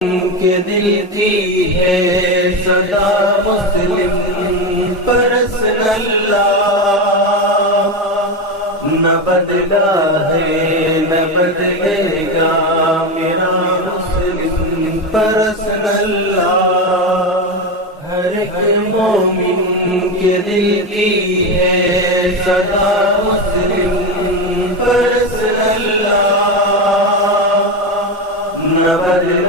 के दिल की है सदा मुस्लिम पर्सनल न बदला है न बदलेगा मेरा मुस्लिम पर्सनल। हर एक मोमिन के दिल की है सदा मुस्लिम पर्सनल न बदला